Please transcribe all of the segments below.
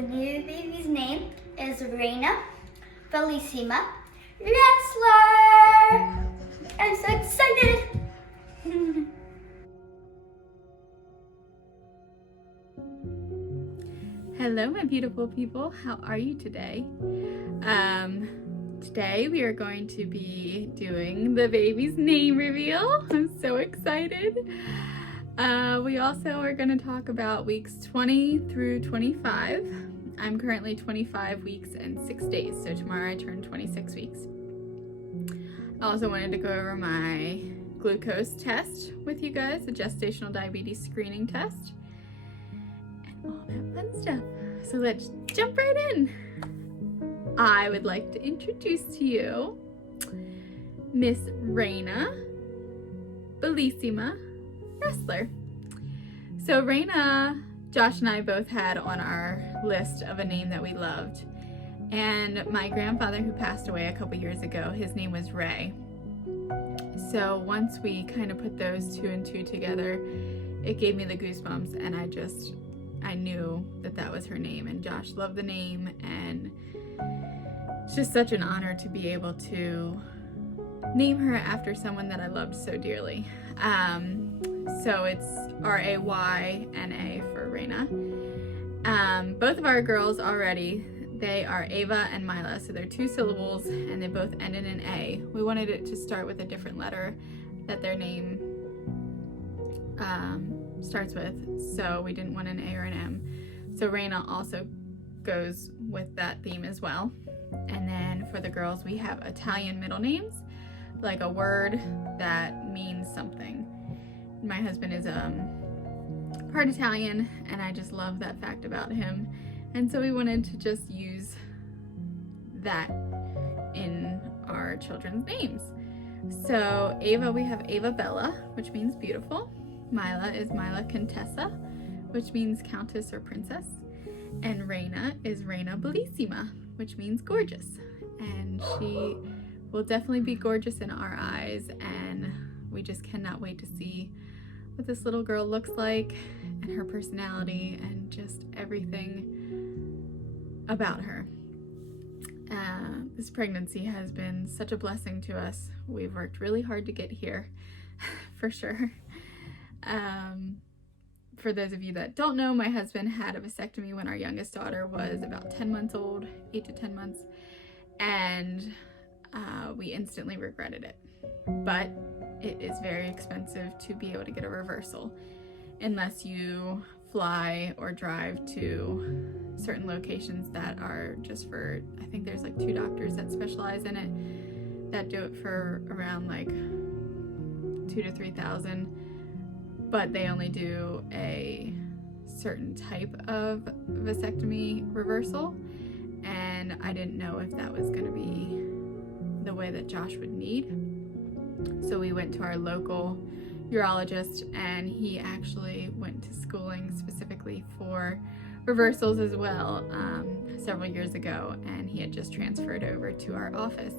the new baby's name is Rayna Bellissima Ressler. I'm so excited. Hello, my beautiful people. How are you today? Today we are going to be doing the baby's name reveal. I'm so excited. We also are going to talk about weeks 20 through 25. I'm currently 25 weeks and 6 days, so tomorrow I turn 26 weeks. I also wanted to go over my glucose test with you guys, the gestational diabetes screening test, and all that fun stuff. So let's jump right in. I would like to introduce to you Miss Rayna Bellissima Ressler. So Rayna, Josh and I both had on our list of a name that we loved. And my grandfather, who passed away a couple years ago, his name was Ray. So once we kind of put those two and two together, it gave me the goosebumps, and I knew that that was her name, and Josh loved the name, and it's just such an honor to be able to name her after someone that I loved so dearly. So it's R-A-Y-N-A for Rayna. Both of our girls already, they are Ava and Mila, so they're 2 syllables and they both end in an A. We wanted it to start with a different letter that their name starts with, so we didn't want an A or an M. So Rayna also goes with that theme as well. And then for the girls, we have Italian middle names, like a word that means something. My husband is part Italian, and I just love that fact about him. And so we wanted to just use that in our children's names. So Ava, we have Ava Bella, which means beautiful. Mila is Mila Contessa, which means countess or princess. And Rayna is Rayna Bellissima, which means gorgeous. And she will definitely be gorgeous in our eyes, and we just cannot wait to see what this little girl looks like, and her personality, and just everything about her. This pregnancy has been such a blessing to us. We've worked really hard to get here, for sure. For those of you that don't know, my husband had a vasectomy when our youngest daughter was about 10 months old, 8 to 10 months, and we instantly regretted it. But it is very expensive to be able to get a reversal unless you fly or drive to certain locations that are just for, I think there's like 2 doctors that specialize in it that do it for around like $2,000 to $3,000, but they only do a certain type of vasectomy reversal, and I didn't know if that was going to be the way that Josh would need. So we went to our local urologist, and he actually went to schooling specifically for reversals as well several years ago, and he had just transferred over to our office.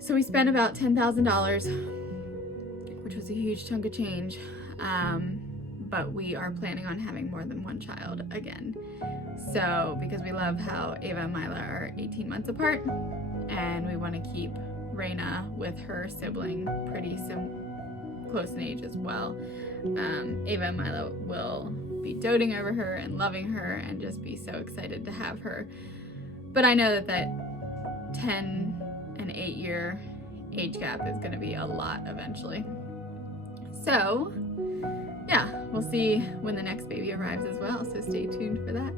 So we spent about $10,000, which was a huge chunk of change, but we are planning on having more than one child again. So because we love how Ava and Mila are 18 months apart, and we want to keep Rayna with her sibling pretty close in age as well. Ava and Mila will be doting over her and loving her and just be so excited to have her. But I know that 10 and 8 year age gap is going to be a lot eventually. So yeah, we'll see when the next baby arrives as well, so stay tuned for that.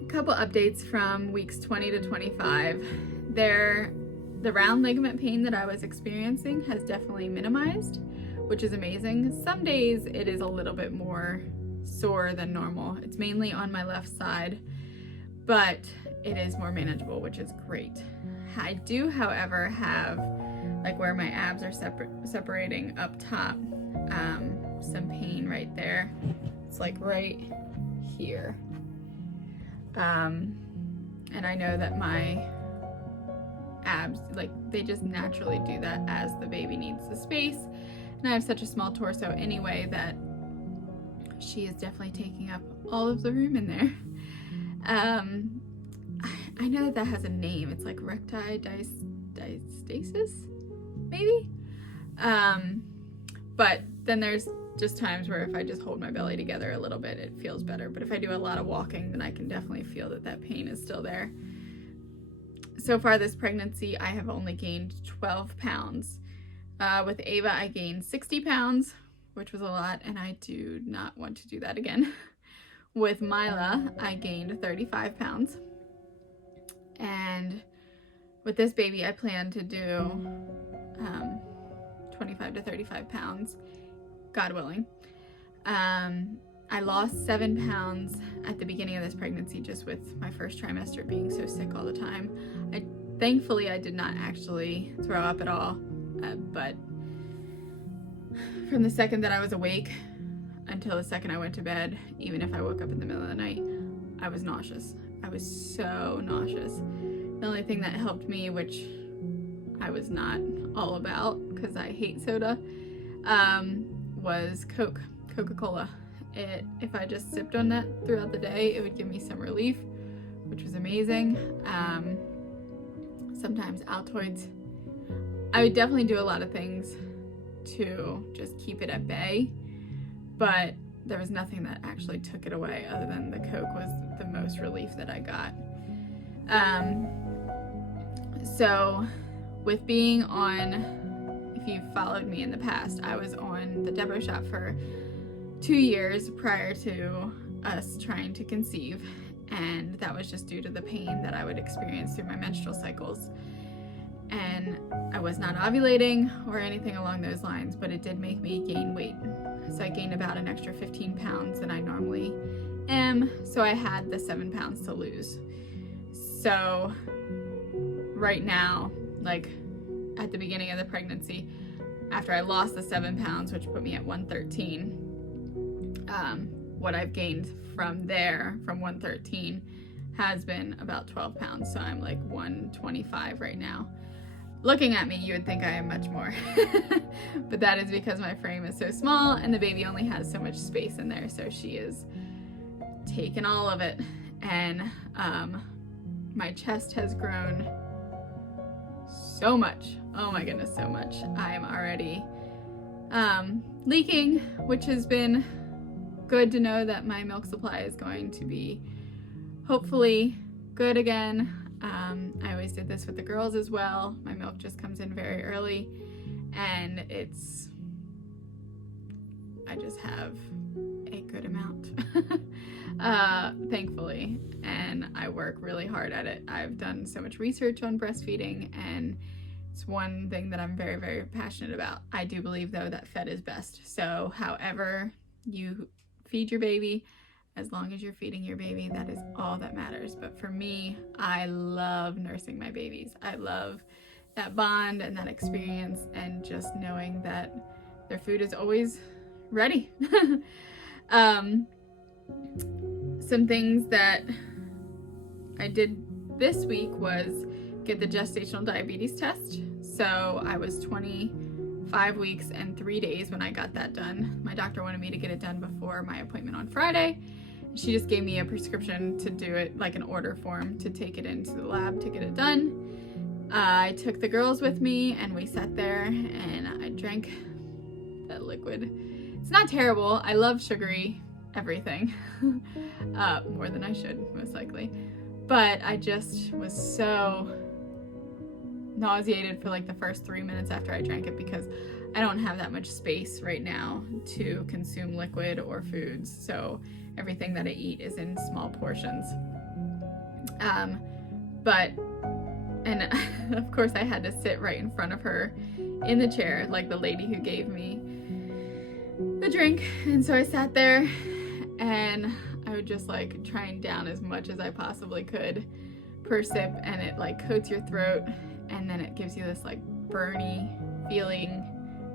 A couple updates from weeks 20 to 25. The round ligament pain that I was experiencing has definitely minimized, which is amazing. Some days it is a little bit more sore than normal. It's mainly on my left side, but it is more manageable, which is great. I do, however, have, like where my abs are separating up top, some pain right there. It's like right here. And I know that my abs, like, they just naturally do that as the baby needs the space. And I have such a small torso anyway that she is definitely taking up all of the room in there. I know that has a name. It's like recti diastasis, maybe? But then there's just times where if I just hold my belly together a little bit, it feels better. But if I do a lot of walking, then I can definitely feel that pain is still there. So far this pregnancy, I have only gained 12 pounds. With Ava, I gained 60 pounds, which was a lot, and I do not want to do that again. With Mila, I gained 35 pounds. And with this baby, I plan to do 25 to 35 pounds, God willing. I lost 7 pounds at the beginning of this pregnancy just with my first trimester being so sick all the time. Thankfully, I did not actually throw up at all, but from the second that I was awake until the second I went to bed, even if I woke up in the middle of the night, I was nauseous. I was so nauseous. The only thing that helped me, which I was not all about because I hate soda, was Coca-Cola. If I just sipped on that throughout the day, it would give me some relief, which was amazing. Sometimes Altoids. I would definitely do a lot of things to just keep it at bay, but there was nothing that actually took it away other than the Coke was the most relief that I got. So with being on, if you've followed me in the past, I was on the Depo shot for 2 years prior to us trying to conceive, and that was just due to the pain that I would experience through my menstrual cycles. And I was not ovulating or anything along those lines, but it did make me gain weight. So I gained about an extra 15 pounds than I normally am, so I had the 7 pounds to lose. So right now, like at the beginning of the pregnancy, after I lost the 7 pounds, which put me at 113, what I've gained from there, from 113, has been about 12 pounds. So I'm like 125 right now. Looking at me, you would think I am much more. But that is because my frame is so small and the baby only has so much space in there. So she is taking all of it. And my chest has grown so much. Oh my goodness, so much. I am already leaking, which has been good to know that my milk supply is going to be hopefully good again. I always did this with the girls as well. My milk just comes in very early, and I just have a good amount, thankfully, and I work really hard at it. I've done so much research on breastfeeding, and it's one thing that I'm very, very passionate about. I do believe, though, that fed is best. So however you feed your baby, as long as you're feeding your baby, that is all that matters. But for me, I love nursing my babies. I love that bond and that experience, and just knowing that their food is always ready. Some things that I did this week was get the gestational diabetes test. So I was 25 weeks and 3 days when I got that done. My doctor wanted me to get it done before my appointment on Friday. She just gave me a prescription to do it, like an order form, to take it into the lab to get it done. I took the girls with me and we sat there and I drank that liquid. It's not terrible. I love sugary everything, more than I should, most likely. But I just was so nauseated for like the first 3 minutes after I drank it, because I don't have that much space right now to consume liquid or foods. So everything that I eat is in small portions. And of course I had to sit right in front of her in the chair, like the lady who gave me the drink. And so I sat there and I would just like try and down as much as I possibly could per sip, and it like coats your throat, and then it gives you this like burny feeling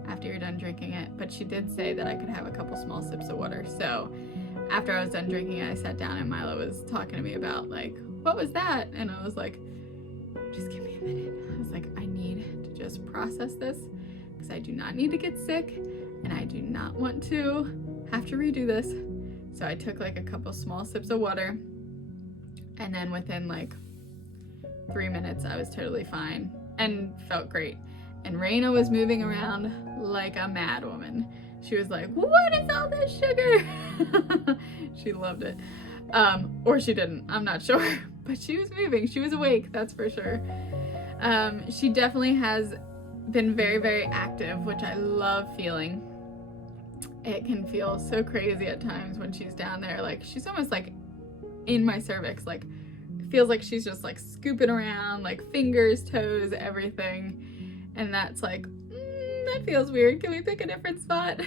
after you're done drinking it. But she did say that I could have a couple small sips of water. So after I was done drinking it, I sat down and Milo was talking to me about like, what was that? And I was like, just give me a minute. I was like, I need to just process this, because I do not need to get sick and I do not want to have to redo this. So I took like a couple small sips of water, and then within like 3 minutes I was totally fine and felt great. And Rayna was moving around like a mad woman. She was like, what is all this sugar? She loved it. Or she didn't, I'm not sure. But she was moving, she was awake, that's for sure. She definitely has been very, very active, which I love feeling. It can feel so crazy at times when she's down there. Like, she's almost like in my cervix. Like, it feels like she's just like scooping around, like fingers, toes, everything. And that's like, that feels weird. Can we pick a different spot?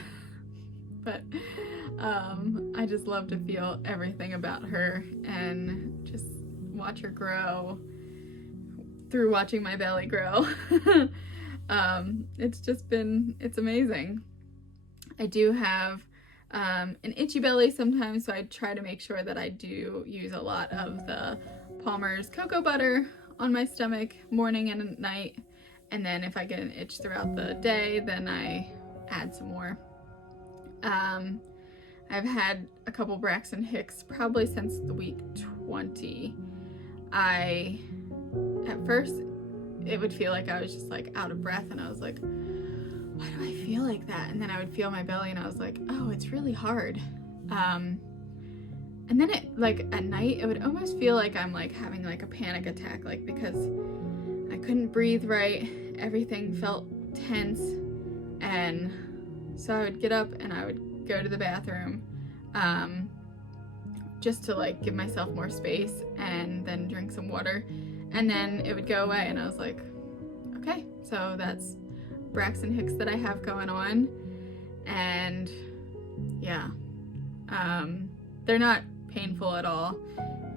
But I just love to feel everything about her and just watch her grow through watching my belly grow. It's amazing. I do have an itchy belly sometimes, so I try to make sure that I do use a lot of the Palmer's cocoa butter on my stomach morning and at night. And then if I get an itch throughout the day, then I add some more. I've had a couple Braxton Hicks probably since the week 20. At first, it would feel like I was just like out of breath, and I was like, why do I feel like that? And then I would feel my belly and I was like, oh, it's really hard. And then it, like at night, it would almost feel like I'm like having like a panic attack, like because I couldn't breathe right. Everything felt tense. And so I would get up and I would go to the bathroom, just to like give myself more space, and then drink some water, and then it would go away. And I was like, okay, so that's Braxton Hicks that I have going on. And yeah, they're not painful at all.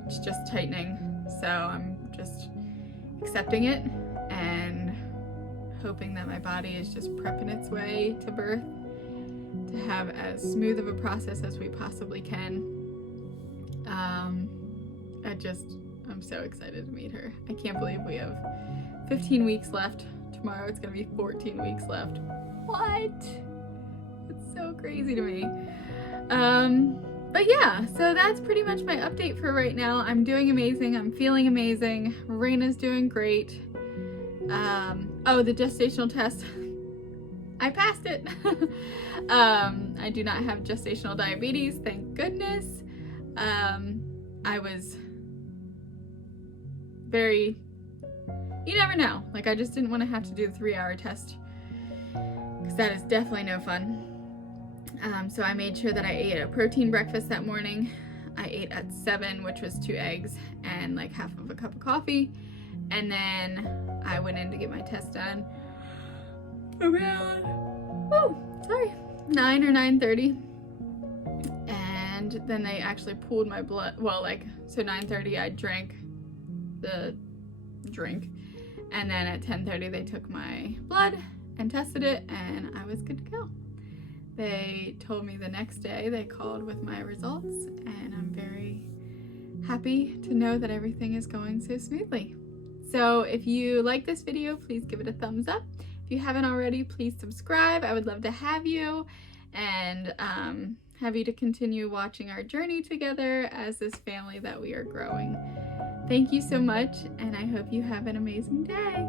It's just tightening. So I'm just accepting it and hoping that my body is just prepping its way to birth, to have as smooth of a process as we possibly can. I'm so excited to meet her. I can't believe we have 15 weeks left. Tomorrow it's gonna be 14 weeks left. What? It's so crazy to me. But yeah, so that's pretty much my update for right now. I'm doing amazing. I'm feeling amazing. Rayna's doing great. Oh, the gestational test. I passed it. I do not have gestational diabetes, thank goodness. I was very, you never know. Like, I just didn't want to have to do the 3-hour test, because that is definitely no fun. So I made sure that I ate a protein breakfast that morning. I ate at 7, which was 2 eggs and like half of a cup of coffee. And then I went in to get my test done around, 9 or 9:30. And then they actually pulled my blood. Well, like, so 9:30 I drank the drink. And then at 10:30 they took my blood and tested it, and I was good to go. They told me the next day they called with my results, and I'm very happy to know that everything is going so smoothly. So if you like this video, please give it a thumbs up. If you haven't already, please subscribe. I would love to have you, and have you to continue watching our journey together as this family that we are growing. Thank you so much, and I hope you have an amazing day.